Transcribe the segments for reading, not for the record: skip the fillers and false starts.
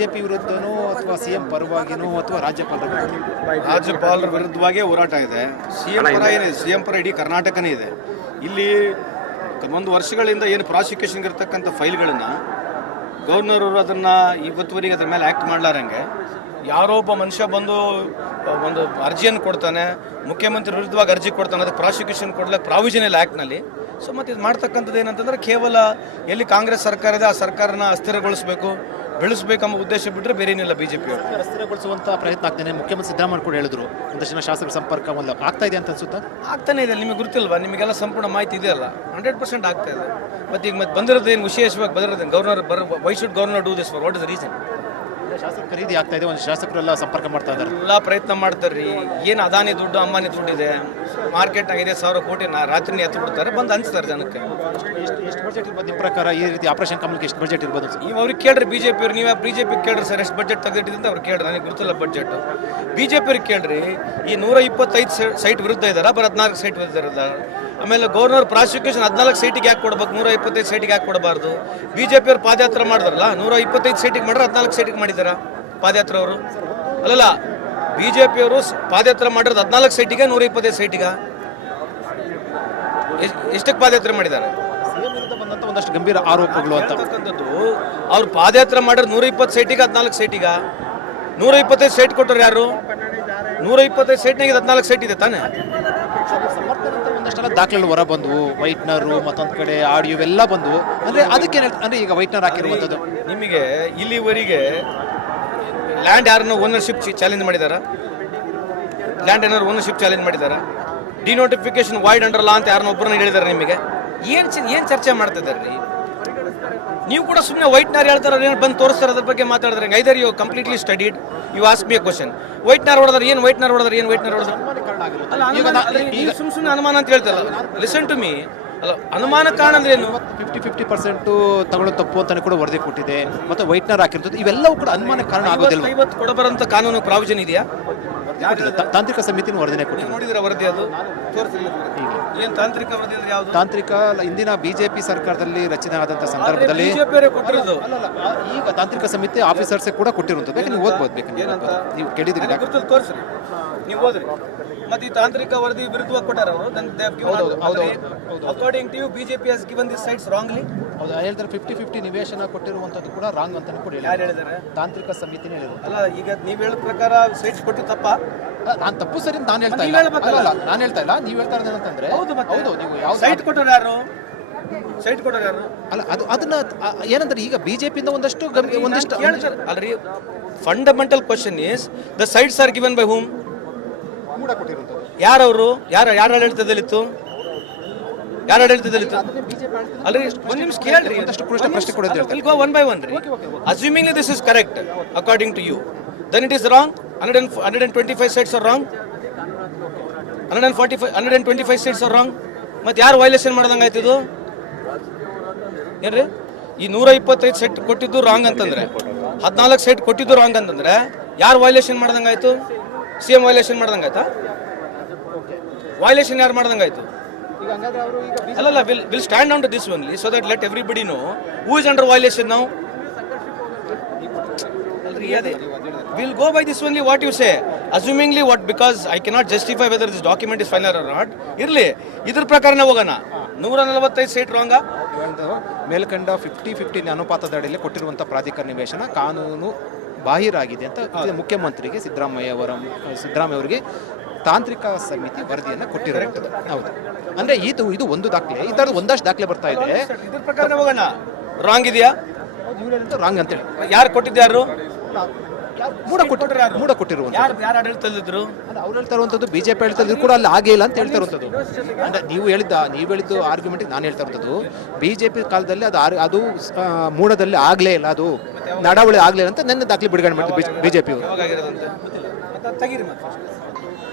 BJP ವಿರುದ್ಧನೋ ಅಥವಾ CM ಪರವಾಗಿನೋ ಅಥವಾ ರಾಜ್ಯಪಾಲರ ವಿರುದ್ಧವಾಗೇ ಹೋರಾಟ ಇದೆ. ಸಿಎಂ ಪರ ಏನಿದೆ, ಸಿಎಂ ಪರ ಇಡೀ ಕರ್ನಾಟಕನೇ ಇದೆ. ಇಲ್ಲಿ ಒಂದು ವರ್ಷಗಳಿಂದ ಏನು ಪ್ರಾಸಿಕ್ಯೂಷನ್ಗೆ ಇರ್ತಕ್ಕಂಥ ಫೈಲ್ಗಳನ್ನು ಗವರ್ನರ್ ಅವರು ಅದನ್ನು ಇವತ್ತುವರೆಗೆ ಅದ್ರ ಮೇಲೆ ಆ್ಯಕ್ಟ್ ಮಾಡಲಾರಂಗೆ ಯಾರೋ ಒಬ್ಬ ಮನುಷ್ಯ ಬಂದು ಒಂದು ಅರ್ಜಿಯನ್ನು ಕೊಡ್ತಾನೆ, ಮುಖ್ಯಮಂತ್ರಿ ವಿರುದ್ಧವಾಗಿ ಅರ್ಜಿ ಕೊಡ್ತಾನೆ, ಅದಕ್ಕೆ ಪ್ರಾಸಿಕ್ಯೂಷನ್ ಕೊಡ್ಲಿಕ್ಕೆ ಪ್ರಾವಿಷನ್ ಇಲ್ಲ ಆ್ಯಕ್ಟ್ನಲ್ಲಿ. ಸೊ ಮತ್ತು ಇದು ಮಾಡ್ತಕ್ಕಂಥದ್ದು ಏನಂತಂದರೆ ಕೇವಲ ಎಲ್ಲಿ ಕಾಂಗ್ರೆಸ್ ಸರ್ಕಾರ ಇದೆ ಆ ಸರ್ಕಾರನ ಅಸ್ಥಿರಗೊಳಿಸಬೇಕು, ಬೆಳೆಸಬೇಕೆಂಬ ಉದ್ದೇಶ ಬಿಟ್ಟರೆ ಬೇರೆ ಏನಿಲ್ಲ. ಬಿಜೆಪಿ ಅಸ್ಥಿರಗೊಳಿಸುವಂಥ ಪ್ರಯತ್ನ ಆಗ್ತಾನೆ. ಮುಖ್ಯಮಂತ್ರಿ ಸಿದ್ದರಾಮಯ್ಯ ಕೂಡ ಹೇಳಿದ್ರು ಒಂದಷ್ಟು ಜನ ಶಾಸಕರ ಸಂಪರ್ಕ ಒಂದು ಆಗ್ತಾ ಇದೆ ಅಂತ ಅನ್ಸುತ್ತಾ? ಆಗ್ತಾನೆ ಇದೆ. ನಿಮಗೆ ಗೊತ್ತಿಲ್ವಾ? ನಿಮಗೆಲ್ಲ ಸಂಪೂರ್ಣ ಮಾಹಿತಿ ಇದೆಯಲ್ಲ. 100% ಆಗ್ತಾ ಇದೆ. ಮತ್ತು ಈಗ ಮತ್ತೆ ಬಂದಿರೋದು ಏನು ವಿಶೇಷವಾಗಿ ಬಂದಿರೋದು governor why should governor do this for what is the reason? ಶಾಸಕ ಖರೀದಿ ಆಗ್ತಾ ಇದೆ, ಒಂದು ಶಾಸಕರೆಲ್ಲ ಸಂಪರ್ಕ ಮಾಡ್ತಾ ಇದ್ದಾರೆ, ಎಲ್ಲ ಪ್ರಯತ್ನ ಮಾಡ್ತಾರೆ ರೀ. ಏನು ಅದಾನಿ ದುಡ್ಡು ಅಂಬಾನಿ ದುಡ್ಡಿದೆ, ಮಾರ್ಕೆಟ್ನಾಗ 5,000 ಕೋಟಿ ರಾತ್ರಿನೇ ಎತ್ತು ಬಿಡ್ತಾರೆ, ಬಂದು ಹಂಚ್ತಾರೆ ಜನಕ್ಕೆ. ಎಷ್ಟು ಬಜೆಟ್ ಇರ್ಬೋದು ನಿಮ್ಮ ಪ್ರಕಾರ? ಈ ರೀತಿ ಆಪರೇಷನ್ ಕಮಲಕ್ಕೆ ಎಷ್ಟು ಬಜೆಟ್ ಇರ್ಬೋದು? ನೀವು ಅವ್ರಿಗೆ ಕೇಳ್ರಿ, ಬಿಜೆಪಿ ಅವ್ರು. ನೀವು ಬಿಜೆಪಿ ಕೇಳ್ರಿ ಸರ್ ಎಷ್ಟು ಬಜೆಟ್ ತೆಗೆದಿಟ್ಟಿದೆ ಅವ್ರು ಕೇಳ್ರಿ, ನನಗೆ ಗೊತ್ತಿಲ್ಲ ಬಜೆಟ್. ಬಿಜೆಪಿ ಅವ್ರಿಗೆ ಕೇಳ್ರಿ. ಈ 125 ಸೈಟ್ ವಿರುದ್ಧ ಇದ್ದಾರೆ, ಬರೀ 14 ಸೈಟ್ ವಿರುದ್ಧ ಇದ್ದಾರೆ. ಆಮೇಲೆ ಗವರ್ನರ್ ಪ್ರಾಸಿಕ್ಯೂಷನ್ 14 ಸೈಟಿಗೆ ಯಾಕೆ ಕೊಡ್ಬೇಕು, 125 ಸೈಟಿಗೆ ಯಾಕೆ ಕೊಡಬಾರ್ದು? ಬಿಜೆಪಿ ಅವ್ರು ಪಾದಯಾತ್ರೆ ಮಾಡಿದ್ರಲ್ಲ, 125 ಸೈಟಿಗೆ ಮಾಡಿದ್ರೆ 14 ಸೈಟಿಗೆ ಮಾಡಿದಾರ ಪಾದಯಾತ್ರೆ ಅವರು? ಅಲ್ಲಲ್ಲ, ಬಿಜೆಪಿ ಅವರು ಪಾದಯಾತ್ರೆ ಮಾಡಿರೋದು 14 ಸೈಟಿಗೆ 125 ಸೈಟಿಗ? ಎಷ್ಟಕ್ಕೆ ಪಾದಯಾತ್ರೆ ಮಾಡಿದ್ದಾರೆ? ಒಂದಷ್ಟು ಗಂಭೀರ ಆರೋಪಗಳು ಅಂತಕ್ಕಂಥದ್ದು. ಅವ್ರು ಪಾದಯಾತ್ರೆ ಮಾಡಿರೋದು 120 ಸೈಟಿಗೆ 14 ಸೈಟಿಗ? 125 ಸೈಟ್ ಕೊಟ್ಟರು ಯಾರು? 125 ಸೈಟ್ನಾಗ 14 ಸೈಟ್ ಇದೆ ತಾನೆ? ಒಂದಷ್ಟೆಲ್ಲ ದಾಖಲೆಗಳು ಹೊರ ಬಂದವು, ವೈಟ್ನರು ಮತ್ತೊಂದು ಕಡೆ ಆಡಿಯೋ ಎಲ್ಲ ಬಂದವು. ಅಂದ್ರೆ ಅದಕ್ಕೆ ಅಂದ್ರೆ ಈಗ ವೈಟ್ನರ್ ಹಾಕಿರುವಂಥದ್ದು. ನಿಮಗೆ ಇಲ್ಲಿವರೆಗೆ ಲ್ಯಾಂಡ್ ಯಾರನ್ನ ಓನರ್ಶಿಪ್ ಚಾಲೆಂಜ್ ಮಾಡಿದಾರ? ಲ್ಯಾಂಡ್ ಏನಾರು ಓನರ್ಶಿಪ್ ಚಾಲೆಂಜ್ ಮಾಡಿದಾರ? ಡಿನೋಟಿಫಿಕೇಶನ್ ವಾಯ್ಡ್ ಅಂಡರ್ ಲಾ ಅಂತ ಯಾರನ್ನ ಒಬ್ಬರನ್ನ ಹೇಳಿದಾರೆ ನಿಮಗೆ? ಏನು ಚರ್ಚೆ ಮಾಡ್ತಿದ್ದಾರೆ ರೀ ನೀವು ಕೂಡ? ಸುಮ್ಮನೆ ವೈಟ್ನರ್ ಹೇಳ್ತಾರೆ, ಏನು ಬಂದು ತೋರಿಸ್ತಾರೆ, ಅದ್ರ ಬಗ್ಗೆ ಮಾತಾಡಿದ್ರೆ either you completely studied, you ask me a question. Whitener ಹೊಡೆದ್ರೆ ಏನು, ವೈಟ್ನರ್ ಹೊಡೆದ್ರೆ ಏನು, ವೈಟ್ನರ್ ಹೊಡೆದ್ರೆ ಸುಮ್ಮನೆ ಅನುಮಾನ ಅಂತ ಹೇಳ್ತಾರಲ್ಲ. Listen to me. ಅಲ್ಲ, ಅನುಮಾನ ಕಾರಣ ಅಂದ್ರೆ ಏನು? 50% ತಗೊಳ್ಳೋ ತಪ್ಪು ಅಂತಾನೆ ಕೂಡ ವರದಿ ಕೊಟ್ಟಿದೆ, ಮತ್ತೆ ವೈಟ್ನರ್ ಹಾಕಿರ್ತದೆ. ಇವೆಲ್ಲವೂ ಕೂಡ ಅನುಮಾನ ಕಾರಣ ಆಗೋದಿಲ್ಲ. 50 ಕೊಡಬರಂತ ಕಾನೂನು ಪ್ರಾವಿಷನ್ ಇದೆಯಾ? ತಾಂತ್ರಿಕ ಸಮಿತಿನ ವರದಿನೇ ಕೊಟ್ಟಿದೆ. ನೋಡಿದ್ರ ವರದಿ? ಅದು ಏನ್ ತಾಂತ್ರಿಕ ವರದಿ ಅಂದ್ರೆ ಯಾವುದು? ತಾಂತ್ರಿಕ ಹಿಂದಿನ ಬಿಜೆಪಿ ಸರ್ಕಾರದಲ್ಲಿ ರಚನೆ ಆದಂತ ಸಂದರ್ಭದಲ್ಲಿ ಕೊಟ್ಟಿರೋದು. ಈಗ ತಾಂತ್ರಿಕ ಸಮಿತಿ ಆಫೀಸರ್ಸ್ ಕೂಡ ಕೊಟ್ಟಿರುವಂತದ್ದು. ಬೇಕು ನೀವು ಓದ್ಬೋದು, ಬೇಕು ನೀವು ಕೇಳಿದ್ರೆ ತೋರಿಸ್ರಿ, ನೀವು ಓದ್ರಿ. ಮತ್ತೆ ಈ ತಾಂತ್ರಿಕ ವರದಿ ವಿರುದ್ಧವಾಗಿ ಕೊಟ್ಟಾರ ಅವರು. According to you BJP has given this sites wrongly. ಹೌದು, ಹೇಳ್ತಾರೆ 50-50 ನಿವೇಶನ ಕೊಟ್ಟಿರುವಂತದ್ದು ಕೂಡ ರಾಂಗ್ ಅಂತಾನೆ ಕೂಡ ಯಾರು ಹೇಳಿದ್ದಾರೆ? ತಾಂತ್ರಿಕ ಸಮಿತಿನೇ ಹೇಳಿದ್ರು. ಅಲ್ಲ, ಈಗ ನೀವು ಹೇಳೋ ಪ್ರಕಾರ ಸೈಟ್ಸ್ ಕೊಟ್ಟು ತಪ್ಪ? ನಾನು ತಪ್ಪು ಸರಿ ನಾನು ಹೇಳ್ತಾ ಇಲ್ಲ. ನಾನು ಹೇಳ್ತಾ ಇಲ್ಲ, ನೀವು ಹೇಳ್ತಾ ಇರೋದು ಅಂತಂದ್ರೆ ಹೌದು. ನೀವು ಯಾವ ಸೈಟ್ ಕೊಟ್ಟರು ಯಾರು? ಸೈಟ್ ಕೊಟ್ಟರು ಯಾರು? ಅಲ್ಲ, ಅದನ್ನ ಏನಂದ್ರೆ ಈಗ ಬಿಜೆಪಿಯಿಂದ ಒಂದಷ್ಟು ಅಲ್ರಿ, fundamental question is the sites are given by ಹೂಮ್? ಯಾರವರು? ಯಾರು ಆಡಳಿತದಲ್ಲಿತ್ತು? ಯಾರು ಆಡಳಿತದಲ್ಲಿತ್ತು? ಅಲ್ರಿ, ಒಂದು ನಿಮಿಷ ಕೇಳ್ರಿ. ಪ್ರಶ್ನೆ ಕೊಡೋದು will go one by one ರೀ. Assumingly this is correct according to you, then it is wrong. 125 sites are wrong. 125 sites are wrong. ಮತ್ತೆ ಯಾರು ವೈಲೇಷನ್ ಮಾಡ್ದಂಗೆ ಆಯ್ತು ಇದು? ಏನ್ರಿ, ಈ 125 ಸೈಟ್ ಕೊಟ್ಟಿದ್ದು ರಾಂಗ್ ಅಂತಂದ್ರೆ, 14 ಸೈಟ್ ಕೊಟ್ಟಿದ್ದು ರಾಂಗ್ ಅಂತಂದ್ರೆ ಯಾರು ವೈಲೇಷನ್ ಮಾಡ್ದಂಗೆ ಆಯ್ತು? ಸಿಎಂ ವೈಲೇಷನ್ ಮಾಡ್ದಂಗೆ ಆಯ್ತಾ? ವೈಲೇಷನ್ ಯಾರು ಮಾಡ್ದಂಗೆ ಆಯ್ತು? ಅಲ್ಲಲ್ಲ, will stand on to this only so that let everybody know who is under violation now. We'll go by this only what you say, assumingly what, because I cannot justify whether this document is final or not. ಇರ್ಲಿ, ಇದ್ರ ಪ್ರಕಾರನೇ ಹೋಗೋಣ. 145 site wrong ಮೇಲ್ಕಂಡ 50-50 ಅನುಪಾತದ ಅಡಿಯಲ್ಲಿ ಕೊಟ್ಟಿರುವಂತಹ ಪ್ರಾಧಿಕಾರ ನಿವೇಶನ ಕಾನೂನು ಬಾಹಿರಾಗಿದೆ ಅಂತ ಮುಖ್ಯಮಂತ್ರಿಗೆ ಸಿದ್ದರಾಮಯ್ಯ ಅವರಿಗೆ ತಾಂತ್ರಿಕ ಸಮಿತಿ ವರದಿಯನ್ನು ಕೊಟ್ಟಿರುವಂಥದ್ದು. ಹೌದು, ಅಂದ್ರೆ ಇದು ಒಂದು ದಾಖಲೆ. ಈ ತರದ ಒಂದಷ್ಟು ದಾಖಲೆ ಬರ್ತಾ ಇದೆ. ಇದ್ರ ಪ್ರಕಾರನೇ ಹೋಗೋಣ. ರಾಂಗ್ ಇದೆಯಾ? ರಾಂಗ್ ಅಂತೇಳಿ ಯಾರು ಕೊಟ್ಟಿದ್ದಾರು? ಮೂಡ ಕೊಟ್ಟಿರುವಂತ ಯಾರು ಆಡಳಿತದಲ್ಲಿದ್ರು? ಅವ್ರು ಹೇಳ್ತಾ ಇರುವಂತದ್ದು ಬಿಜೆಪಿ ಹೇಳ್ತಾ ಕೂಡ ಅಲ್ಲಿ ಆಗೇ ಇಲ್ಲ ಅಂತ ಹೇಳ್ತಾ ಇರುವಂತದ್ದು. ಅಂದ್ರೆ ನೀವು ಹೇಳಿದ್ದು ಆರ್ಗ್ಯುಮೆಂಟ್ ನಾನು ಹೇಳ್ತಾ ಇರುವಂತದ್ದು, ಬಿಜೆಪಿ ಕಾಲದಲ್ಲಿ ಅದು ಮೂಡದಲ್ಲಿ ಆಗ್ಲೇ ಇಲ್ಲ, ಅದು ನಡಾವಳಿ ಆಗ್ಲೇ ಇಲ್ಲ ಅಂತ ನನ್ನ ದಾಖಲೆ ಬಿಡುಗಡೆ ಮಾಡ್ತಾರೆ ಬಿಜೆಪಿ ಅವರು.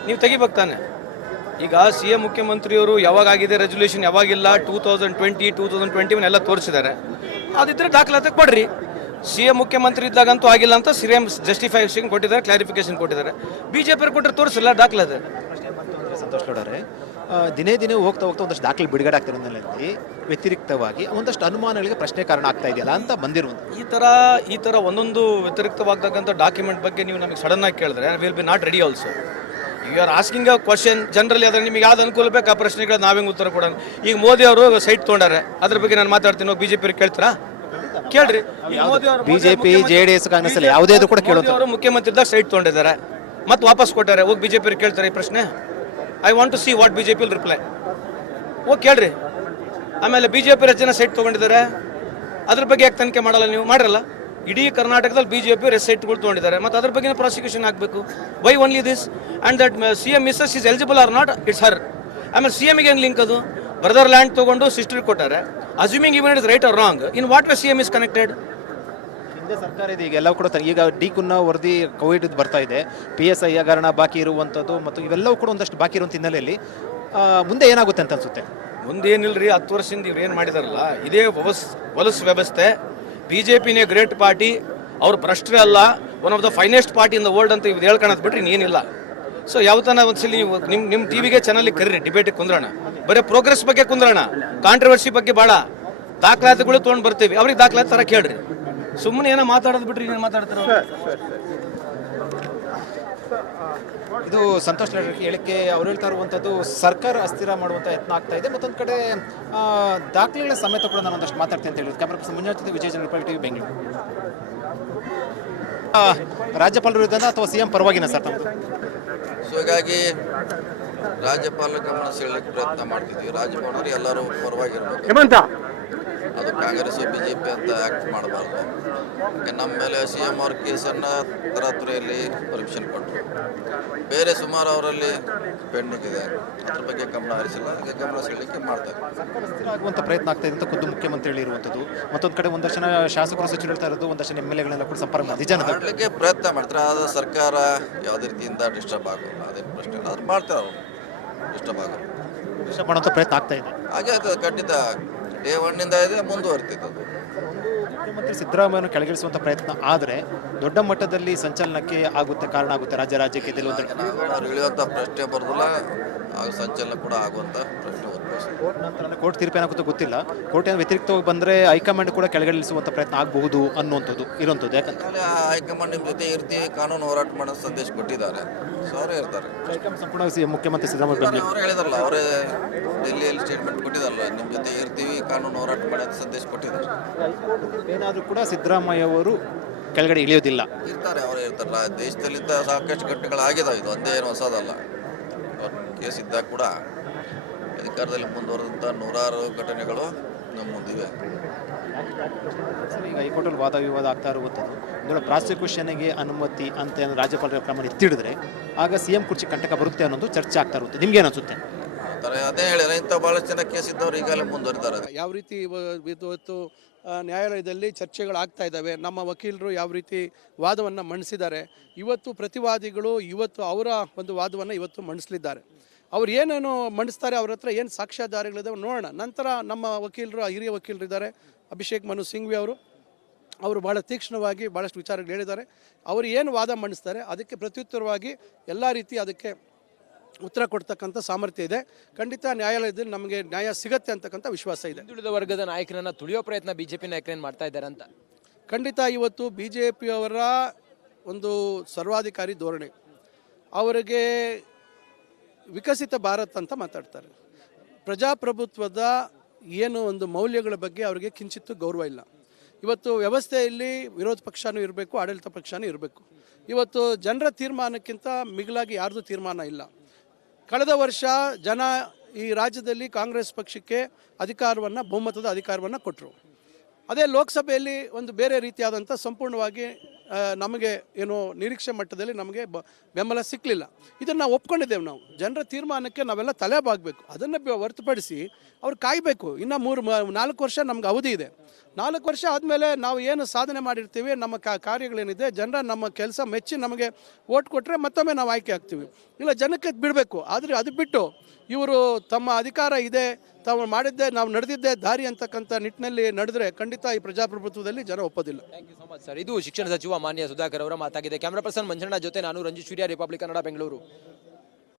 ನೀವು ತೆಗಿಬೇಕು ತಾನೆ. ಈಗ ಸಿಎಂ ಮುಖ್ಯಮಂತ್ರಿಯವರು ಯಾವಾಗ ಆಗಿದೆ ರೆಸಲ್ಯೂಷನ್, ಯಾವಾಗಿಲ್ಲ, 2020, 2021 ಎಲ್ಲ ತೋರಿಸಿದ್ದಾರೆ. ಅದಿದ್ರೆ ದಾಖಲಾತಿ ಕೊಡ್ರಿ. ಸಿಎಂ ಮುಖ್ಯಮಂತ್ರಿ ಇದ್ದಾಗಂತೂ ಆಗಿಲ್ಲ ಅಂತ ಸಿಎಂ ಜಸ್ಟಿಫಿಕೇಶನ್ ಕೊಟ್ಟಿದ್ದಾರೆ, ಕ್ಲಾರಿಫಿಕೇಶನ್ ಕೊಟ್ಟಿದ್ದಾರೆ. ಬಿಜೆಪಿ ಕೊಟ್ಟರೆ ತೋರಿಸಿಲ್ಲ ದಾಖಲಾತಿ. ಸಂತೋಷ್ ಗೌಡರೇ, ದಿನೇ ದಿನೇ ಹೋಗ್ತಾ ಹೋಗ್ತಾ ಒಂದಷ್ಟು ದಾಖಲೆ ಬಿಡುಗಡೆ ಆಗ್ತಿರೋ ಹಿನ್ನೆಲೆಯಲ್ಲಿ ವ್ಯತಿರಿಕ್ತವಾಗಿ ಒಂದಷ್ಟು ಅನುಮಾನಗಳಿಗೆ ಪ್ರಶ್ನೆ ಕಾರಣ ಆಗ್ತಾ ಇದೆಯಲ್ಲ ಅಂತ ಬಂದಿರುವಂಥ ಈ ಥರ ಒಂದೊಂದು ವ್ಯತಿರಿಕ್ತವಾಗ್ತಕ್ಕಂಥ ಡಾಕ್ಯುಮೆಂಟ್ ಬಗ್ಗೆ ನೀವು ನಮಗೆ ಸಡನ್ ಆಗಿ ಕೇಳಿದ್ರೆ will be not ready also. You are asking a question generally, ಅದ್ರ ನಿಮಗೆ ಯಾವ್ದು ಅನುಕೂಲ ಬೇಕು ಆ ಪ್ರಶ್ನೆಗಳು ನಾವೇಂಗೆ ಉತ್ತರ ಕೊಡೋಣ. ಈಗ ಮೋದಿ ಅವರು ಸೈಟ್ ತೊಗೊಂಡಾರೆ, ಅದ್ರ ಬಗ್ಗೆ ನಾನು ಮಾತಾಡ್ತೀನಿ, ಹೋಗಿ BJP ಕೇಳ್ತೀರಾ? ಕೇಳ್ರಿ. ಬಿಜೆಪಿ JDS ಕಾಂಗ್ರೆಸ್ ಅಲ್ಲಿ ಯಾವುದೇ ಕೂಡ ಕೇಳೋದು ಅವರು ಮುಖ್ಯಮಂತ್ರಿ ಇದ್ದಾಗ ಸೈಟ್ ತೊಗೊಂಡಿದ್ದಾರೆ, ಮತ್ತೆ ವಾಪಸ್ ಕೊಟ್ಟಾರೆ, ಹೋಗಿ BJP ಕೇಳ್ತಾರೆ ಈ ಪ್ರಶ್ನೆ. I want to see what BJP will reply. ಹೋಗಿ ಕೇಳ್ರಿ. ಆಮೇಲೆ BJP ಜನ ಸೈಟ್ ತೊಗೊಂಡಿದ್ದಾರೆ, ಅದ್ರ ಬಗ್ಗೆ ಯಾಕೆ ತನಿಖೆ ಮಾಡಲ್ಲ? ನೀವು ಮಾಡಿರಲ್ಲ. ಇಡೀ ಕರ್ನಾಟಕದಲ್ಲಿ BJP ಸೈಟ್ಗಳು ತೊಗೊಂಡಿದ್ದಾರೆ, ಮತ್ತು ಅದ್ರ ಬಗ್ಗೆ ಪ್ರಾಸಿಕ್ಯೂಷನ್ ಆಗಬೇಕು. Why only this and that CM missus is eligible or not, it's her. ಆಮೇಲೆ CMಗೆ ಏನು ಲಿಂಕ್ ಅದು? ಬ್ರದರ್ ಲ್ಯಾಂಡ್ ತೊಗೊಂಡು ಸಿಸ್ಟರ್ ಕೊಟ್ಟಾರೆ. ಅಸ್ಯೂಮಿಂಗ್ ಇವನ್ is right or wrong, in what way CM is connected? ಹಿಂದೆ ಸರ್ಕಾರ ಇದೆ, ಈಗ ಎಲ್ಲ ಕೂಡ ಈಗ ಡಿ ಕುನ್ನ ವರದಿ ಕೋವಿಡ್ ಬರ್ತಾ ಇದೆ, PSI ಹಗರಣ ಬಾಕಿ ಇರುವಂಥದ್ದು ಮತ್ತು ಇವೆಲ್ಲವೂ ಕೂಡ ಒಂದಷ್ಟು ಬಾಕಿ ಇರುವಂಥ ಹಿನ್ನೆಲೆಯಲ್ಲಿ ಮುಂದೆ ಏನಾಗುತ್ತೆ ಅಂತ ಅನ್ಸುತ್ತೆ? ಮುಂದೇನಿಲ್ರಿ, 10 ವರ್ಷದಿಂದ ಇವ್ರು ಏನು ಮಾಡಿದಾರಲ್ಲ, ಇದೇ ಹೊಲಸು ವ್ಯವಸ್ಥೆ. BJPನೇ ಗ್ರೇಟ್ ಪಾರ್ಟಿ, ಅವ್ರು ಭ್ರಷ್ಟರೇ ಅಲ್ಲ, one of the finest party in the world ಅಂತ ಇವ್ರು ಹೇಳ್ಕೊಳೋದು ಬಿಟ್ರೆ ಇನ್ನೇನಿಲ್ಲ. ಸೊ ಯಾವತ್ತನ ಒಂದ್ಸಲಿ ನೀವು ನಿಮ್ಮ ಟಿವಿಗೆ ಚಾನಲ್ಗೆ ಕರೀರಿ, ಡಿಬೇಟಿಗೆ ಕುಂದ್ರೋಣ, ಬರೀ ಪ್ರೋಗ್ರೆಸ್ ಬಗ್ಗೆ ಕುಂದ್ರೋಣ, ಕಾಂಟ್ರವರ್ಸಿ ಬಗ್ಗೆ ಭಾಳ ದಾಖಲಾತಿಗಳು ತೊಗೊಂಡು ಬರ್ತೀವಿ, ಅವ್ರಿಗೆ ದಾಖಲಾತಿ ಥರ ಕೇಳ್ರಿ. ಸುಮ್ಮನೆ ಏನೋ ಮಾತಾಡೋದು ಬಿಟ್ರಿ ಇನ್ನೇನು ಮಾತಾಡ್ತಾರೆ. ಇದು ಸಂತೋಷ್ ಲಾಡ್ ಹೇಳಿಕೆ. ಅವ್ರು ಹೇಳ್ತಾ ಇರುವಂಥದ್ದು ಸರ್ಕಾರ ಅಸ್ಥಿರ ಮಾಡುವಂಥ ಯತ್ನ ಆಗ್ತಾ ಇದೆ. ಮತ್ತೊಂದು ಕಡೆ ದಾಖಲೆಗಳ ಸಮೇತ ಕೂಡ ನಾನು ಒಂದಷ್ಟು ಮಾತಾಡ್ತೀನಿ ಅಂತ ಹೇಳಿದ್ರು. ಕ್ಯಾಮ್ರಾ ಪರ್ಸನ್ ಮಂಜುನಾಥ್, ವಿಜಯ ಜನರಲ್ TV, ಬೆಂಗಳೂರು. ರಾಜ್ಯಪಾಲರ ವಿರುದ್ಧ ಅಥವಾ CM ಪರವಾಗಿನ ಸರ್ ತಮ್ಮದು? ಸೊ ಹೀಗಾಗಿ ರಾಜ್ಯಪಾಲರ ಗಮನ ಸೆಳೆಯಲಿಕ್ಕೆ ಪ್ರಯತ್ನ ಮಾಡ್ತಿದ್ವಿ. ರಾಜ್ಯಪಾಲರು ಎಲ್ಲರೂ ಪರವಾಗಿರ್ಬೇಕು, ಅದು ಕಾಂಗ್ರೆಸ್ BJP ಅಂತ ಆ್ಯಕ್ಟ್ ಮಾಡಬಾರ್ದು. ನಮ್ಮ ಮೇಲೆ CM ಅವ್ರ ಕೇಸನ್ನು ತರಾತುರಿಯಲ್ಲಿ ಪರ್ಮಿಷನ್ ಕೊಟ್ಟರು, ಬೇರೆ ಸುಮಾರು ಅವರಲ್ಲಿ ಪೆಂಡಿಂಗ್ ಇದೆ, ಅದ್ರ ಬಗ್ಗೆ ಗಮನ ಹರಿಸಿಲ್ಲ. ಈಗ ಗಮನ ಸೆಳೆಯಲಿಕ್ಕೆ ಮಾಡ್ತಾರೆ. ಸ್ಥಿರ ಆಗುವಂಥ ಪ್ರಯತ್ನ ಆಗ್ತಾ ಇದೆ ಅಂತ ಖುದ್ದು ಮುಖ್ಯಮಂತ್ರಿ ಹೇಳಿರುವಂಥದ್ದು. ಮತ್ತೊಂದು ಕಡೆ ಒಂದಷ್ಟು ಜನ ಶಾಸಕರು ಸಚಿವರು ಹೇಳ್ತಾ ಇರೋದು, ಒಂದಷ್ಟು MLAಗಳೆಲ್ಲ ಕೂಡ ಸಂಪರ್ಕ ಮಾಡಲಿಕ್ಕೆ ಪ್ರಯತ್ನ ಮಾಡ್ತಾರೆ. ಆದರೆ ಸರ್ಕಾರ ಯಾವುದೇ ರೀತಿಯಿಂದ ಡಿಸ್ಟರ್ಬ್ ಆಗೋಲ್ಲ, ಅದೇನು ಪ್ರಶ್ನೆ ಇಲ್ಲ, ಅದು ಮಾಡ್ತಾರೆ ಅವರು. ಡಿಸ್ಟರ್ಬ್ ಮಾಡುವಂಥ ಪ್ರಯತ್ನ ಆಗ್ತಾ ಇದೆ. ಹಾಗೆ ಆಗ್ತದೆ, ಖಂಡಿತ Day 1 ಇದೆ, ಮುಂದುವರಿತಿದ್ದದು. ಮುಖ್ಯಮಂತ್ರಿ ಸಿದ್ದರಾಮಯ್ಯನ ಕೆಳಗಿಳಿಸುವಂಥ ಪ್ರಯತ್ನ ಆದರೆ ದೊಡ್ಡ ಮಟ್ಟದಲ್ಲಿ ಸಂಚಲನಕ್ಕೆ ಕಾರಣ ಆಗುತ್ತೆ. ರಾಜ್ಯಕ್ಕೆ ಅವ್ರು ಇಳಿಯುವಂಥ ಪ್ರಶ್ನೆ ಬರೋದಿಲ್ಲ, ಆಗ ಸಂಚಲನ ಕೂಡ ಆಗುವಂಥ ಪ್ರಶ್ನೆ ಉದ್ಭವಿಸ್ತದೆ. ಕೋರ್ಟ್ ನಂತರ ಕೋರ್ಟ್ ತೀರ್ಪು ಏನಾಗುತ್ತೋ ಗೊತ್ತಿಲ್ಲ. ಕೋರ್ಟ್ ಏನು ವ್ಯತಿರಿಕ್ತವಾಗಿ ಬಂದರೆ ಹೈಕಮಾಂಡ್ ಕೂಡ ಕೆಳಗಿಳಿಸುವಂಥ ಪ್ರಯತ್ನ ಆಗಬಹುದು ಅನ್ನುವಂಥದ್ದು ಇರುವಂಥದ್ದು. ಯಾಕಂದ್ರೆ ಹೈಕಮಾಂಡ್ ನಿಮ್ಮ ಜೊತೆ ಇರ್ತೀವಿ, ಕಾನೂನು ಹೋರಾಟ ಮಾಡೋ ಸಂದೇಶ ಕೊಟ್ಟಿದ್ದಾರೆ, ಸೊ ಅವರೇ ಇರ್ತಾರೆ. ಹೈಕಮಾಂಡ್ ಸಂಪೂರ್ಣ ಮುಖ್ಯಮಂತ್ರಿ ಸಿದ್ದರಾಮಯ್ಯ ಅವ್ರು ಹೇಳಿದಾರಲ್ಲ, ಅವರೇ ಡೆಲ್ಲಿಯಲ್ಲಿ ಸ್ಟೇಟ್ಮೆಂಟ್ ಕೊಟ್ಟಿದ್ದಾರಲ್ಲ, ನಿಮ್ಮ ಜೊತೆ ಇರ್ತೀವಿ, ಕಾನೂನು ಹೋರಾಟ ಮಾಡೋದು ಸಂದೇಶ ಕೊಟ್ಟಿದ್ದಾರೆ. ಏನಾದರೂ ಕೂಡ ಸಿದ್ದರಾಮಯ್ಯ ಅವರು ಕೆಳಗಡೆ ಇಳಿಯೋದಿಲ್ಲ, ಇರ್ತಾರೆ, ಅವರೇ ಇರ್ತಾರಲ್ಲ. ದೇಶದಲ್ಲಿದ್ದ ಸಾಕಷ್ಟು ಘಟನೆಗಳಾಗಿದ್ದಾವೆ, ಇದು ಒಂದೇ ಏನು ಹೊಸದಲ್ಲ. ಕೇಸ್ ಇದ್ದಾಗ ಕೂಡ ಅಧಿಕಾರದಲ್ಲಿ ಮುಂದುವರೆದಂಥ ನೂರಾರು ಘಟನೆಗಳು ನಮ್ಮ ಮುಂದಿವೆ. ಈಗ ಹೈಕೋರ್ಟಲ್ಲಿ ವಾದ ವಿವಾದ ಆಗ್ತಾ ಇರುವಂಥದ್ದು ಇದರ ಪ್ರಾಸಿಕ್ಯೂಷನ್ಗೆ ಅನುಮತಿ ಅಂತ ರಾಜ್ಯಪಾಲರ ಕ್ರಮ ಎತ್ತಿಡಿದ್ರೆ ಆಗ CM ಕುರ್ಚಿ ಕಂಟಕ ಬರುತ್ತೆ ಅನ್ನೋದು ಚರ್ಚೆ ಆಗ್ತಾ ಇರುತ್ತೆ. ನಿಮ್ಗೆ ಏನು ಅನ್ಸುತ್ತೆ? ಅದೇ ಹೇಳಿದ್ರೆ ಇಂಥ ಭಾಳಷ್ಟು ಜನ ಕೇಸ್ ಇದ್ದವ್ರು ಈಗಲೇ ಮುಂದುವರಿದ್ದಾರೆ. ಯಾವ ರೀತಿ ಇವತ್ತು ನ್ಯಾಯಾಲಯದಲ್ಲಿ ಚರ್ಚೆಗಳಾಗ್ತಾ ಇದ್ದಾವೆ, ನಮ್ಮ ವಕೀಲರು ಯಾವ ರೀತಿ ವಾದವನ್ನು ಮಂಡಿಸಿದ್ದಾರೆ, ಇವತ್ತು ಪ್ರತಿವಾದಿಗಳು ಇವತ್ತು ಅವರ ಒಂದು ವಾದವನ್ನು ಇವತ್ತು ಮಂಡಿಸಲಿದ್ದಾರೆ. ಅವ್ರು ಏನೇನು ಮಂಡಿಸ್ತಾರೆ, ಅವ್ರ ಹತ್ರ ಏನು ಸಾಕ್ಷ್ಯಾಧಾರಗಳಿದ್ದಾವೆ ನೋಡೋಣ. ನಂತರ ನಮ್ಮ ವಕೀಲರು, ಹಿರಿಯ ವಕೀಲರಿದ್ದಾರೆ, ಅಭಿಷೇಕ್ ಮನು ಸಿಂಘ್ವಿ ಅವರು ಭಾಳ ತೀಕ್ಷ್ಣವಾಗಿ ಭಾಳಷ್ಟು ವಿಚಾರಗಳು ಹೇಳಿದ್ದಾರೆ. ಅವರು ಏನು ವಾದ ಮಂಡಿಸ್ತಾರೆ ಅದಕ್ಕೆ ಪ್ರತ್ಯುತ್ತರವಾಗಿ ಎಲ್ಲ ರೀತಿ ಅದಕ್ಕೆ ಉತ್ತರ ಕೊಡ್ತಕ್ಕಂಥ ಸಾಮರ್ಥ್ಯ ಇದೆ. ಖಂಡಿತ ನ್ಯಾಯಾಲಯದಲ್ಲಿ ನಮಗೆ ನ್ಯಾಯ ಸಿಗತ್ತೆ ಅಂತಕ್ಕಂಥ ವಿಶ್ವಾಸ ಇದೆ. ಹಿಂದುಳಿದ ವರ್ಗದ ನಾಯಕರನ್ನ ತುಳಿಯೋ ಪ್ರಯತ್ನ BJP ನಾಯಕರೇನು ಮಾಡ್ತಾ ಇದ್ದಾರೆ ಅಂತ ಖಂಡಿತ ಇವತ್ತು BJP ಅವರ ಒಂದು ಸರ್ವಾಧಿಕಾರಿ ಧೋರಣೆ, ಅವರಿಗೆ ವಿಕಸಿತ ಭಾರತ ಅಂತ ಮಾತಾಡ್ತಾರೆ. ಪ್ರಜಾಪ್ರಭುತ್ವದ ಏನು ಒಂದು ಮೌಲ್ಯಗಳ ಬಗ್ಗೆ ಅವರಿಗೆ ಕಿಂಚಿತ್ತು ಗೌರವ ಇಲ್ಲ. ಇವತ್ತು ವ್ಯವಸ್ಥೆಯಲ್ಲಿ ವಿರೋಧ ಪಕ್ಷನೂ ಇರಬೇಕು, ಆಡಳಿತ ಪಕ್ಷನೂ ಇರಬೇಕು. ಇವತ್ತು ಜನರ ತೀರ್ಮಾನಕ್ಕಿಂತ ಮಿಗಿಲಾಗಿ ಯಾರ್ದು ತೀರ್ಮಾನ ಇಲ್ಲ. ಕಳೆದ ವರ್ಷ ಜನ ಈ ರಾಜ್ಯದಲ್ಲಿ ಕಾಂಗ್ರೆಸ್ ಪಕ್ಷಕ್ಕೆ ಬಹುಮತದ ಅಧಿಕಾರವನ್ನು ಕೊಟ್ಟರು. ಅದೇ ಲೋಕಸಭೆಯಲ್ಲಿ ಒಂದು ಬೇರೆ ರೀತಿಯಾದಂಥ ಸಂಪೂರ್ಣವಾಗಿ ನಮಗೆ ಏನು ನಿರೀಕ್ಷೆ ಮಟ್ಟದಲ್ಲಿ ನಮಗೆ ಬೆಂಬಲ ಸಿಕ್ಕಲಿಲ್ಲ. ಇದನ್ನು ನಾವು ಒಪ್ಕೊಂಡಿದ್ದೇವೆ. ನಾವು ಜನರ ತೀರ್ಮಾನಕ್ಕೆ ನಾವೆಲ್ಲ ತಲೆ ಬಾಗಬೇಕು. ಅದನ್ನು ಹೊರತುಪಡಿಸಿ ಅವ್ರು ಕಾಯಬೇಕು. ಇನ್ನು 4 ವರ್ಷ ನಮ್ಗೆ ಅವಧಿ ಇದೆ. 4 ವರ್ಷ ಆದಮೇಲೆ ನಾವು ಏನು ಸಾಧನೆ ಮಾಡಿರ್ತೀವಿ, ನಮ್ಮ ಕಾರ್ಯಗಳೇನಿದೆ, ಜನರ ನಮ್ಮ ಕೆಲಸ ಮೆಚ್ಚಿ ನಮಗೆ ಓಟ್ ಕೊಟ್ಟರೆ ಮತ್ತೊಮ್ಮೆ ನಾವು ಆಯ್ಕೆ ಆಗ್ತೀವಿ. ಇಲ್ಲ, ಜನಕ್ಕೆ ಬಿಡಬೇಕು. ಆದರೆ ಅದು ಬಿಟ್ಟು ಇವರು ತಮ್ಮ ಅಧಿಕಾರ ಇದೆ, ತಾವು ಮಾಡಿದ್ದೆ, ನಾವು ನಡೆದಿದ್ದೇ ದಾರಿ ಅಂತಕ್ಕಂಥ ನಿಟ್ಟಿನಲ್ಲಿ ನಡೆದರೆ ಖಂಡಿತ ಈ ಪ್ರಜಾಪ್ರಭುತ್ವದಲ್ಲಿ ಜನ ಒಪ್ಪೋದಿಲ್ಲ. Thank you so much sir. ಇದು ಶಿಕ್ಷಣ ಸಚಿವ ಮಾನ್ಯ ಸುಧಾಕರ್ ಅವರ ಮಾತಾಗಿದೆ. ಕ್ಯಾಮ್ರಾ ಪರ್ಸನ್ ಮಂಜಣ್ಣ ಜೊತೆ ನಾನು ರಂಜಿತ್ ಸೂರ್ಯ, ರಿಪಬ್ಲಿಕ್ ಕನ್ನಡ, ಬೆಂಗಳೂರು.